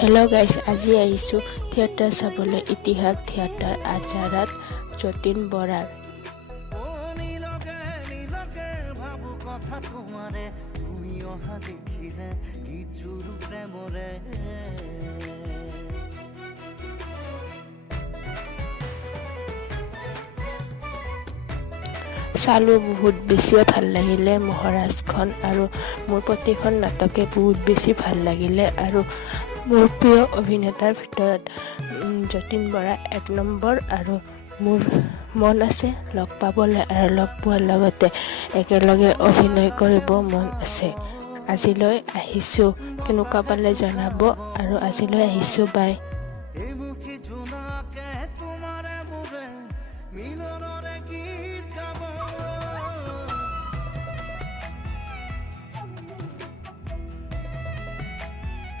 Hello' guys, আজি আহিছোঁ theatre চাবলৈ ইতিহাস থিয়েটাৰ আজাৰাত যতীন বৰাৰ। চালোঁ, বহুত বেছিয়ে ভাল লাগিলে মহাৰাজখন, আৰু মোৰ প্ৰতিখন নাটকে বহুত বেছি ভাল লাগিলে। আৰু মোৰ প্ৰিয় অভিনেতাৰ ভিতৰত যতীন বৰা 1 নম্বৰ। আৰু মোৰ মন আছে লগ পাবলৈ, আৰু লগ পোৱাৰ লগতে একেলগে অভিনয় কৰিব মন আছে। আজিলৈ আহিছোঁ, কেনেকুৱা পালে জনাব। আৰু আজিলৈ আহিছোঁ, বাই।